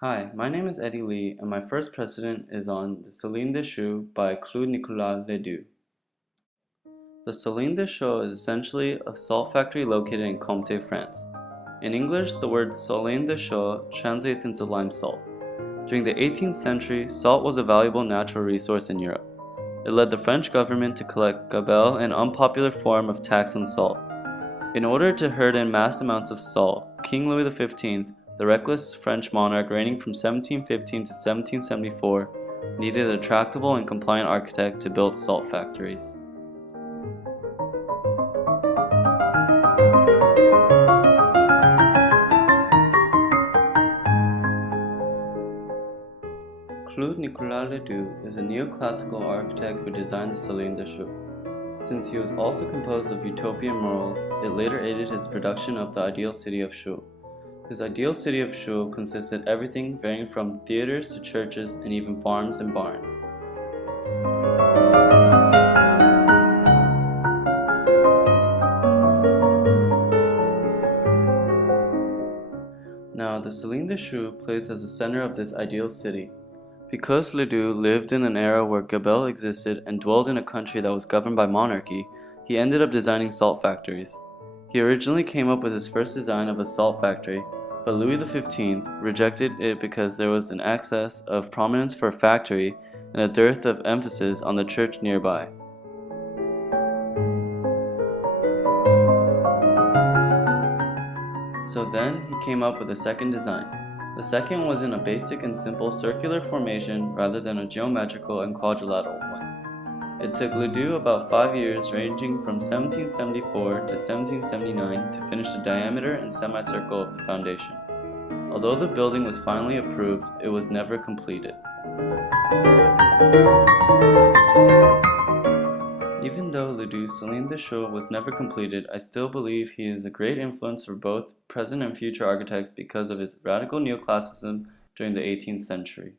Hi, my name is Eddie Lee, and my first precedent is on the Salines de Chaux by Claude Nicolas Ledoux. The Salines de Chaux is essentially a salt factory located in Comté, France. In English, the word Salines de Chaux translates into lime salt. During the 18th century, salt was a valuable natural resource in Europe. It led the French government to collect gabelle, an unpopular form of tax on salt. In order to herd in mass amounts of salt, King Louis XV, the reckless French monarch reigning from 1715 to 1774, needed a tractable and compliant architect to build salt factories. Claude Nicolas Ledoux is a neoclassical architect who designed the Salines de Chaux. Since he was also composed of utopian morals, it later aided his production of the ideal city of Chaux. His ideal city of Chaux consisted of everything varying from theaters to churches and even farms and barns. Now, the Salines de Chaux plays as the center of this ideal city. Because Ledoux lived in an era where gabelle existed and dwelled in a country that was governed by monarchy, he ended up designing salt factories. He originally came up with his first design of a salt factory, but Louis XV rejected it because there was an excess of prominence for a factory and a dearth of emphasis on the church nearby. So then he came up with a second design. The second was in a basic and simple circular formation rather than a geometrical and quadrilateral one. It took Ledoux about 5 years, ranging from 1774 to 1779, to finish the diameter and semicircle of the foundation. Although the building was finally approved, it was never completed. Even though Ledoux's Salines de Chaux was never completed, I still believe he is a great influence for both present and future architects because of his radical neoclassicism during the 18th century.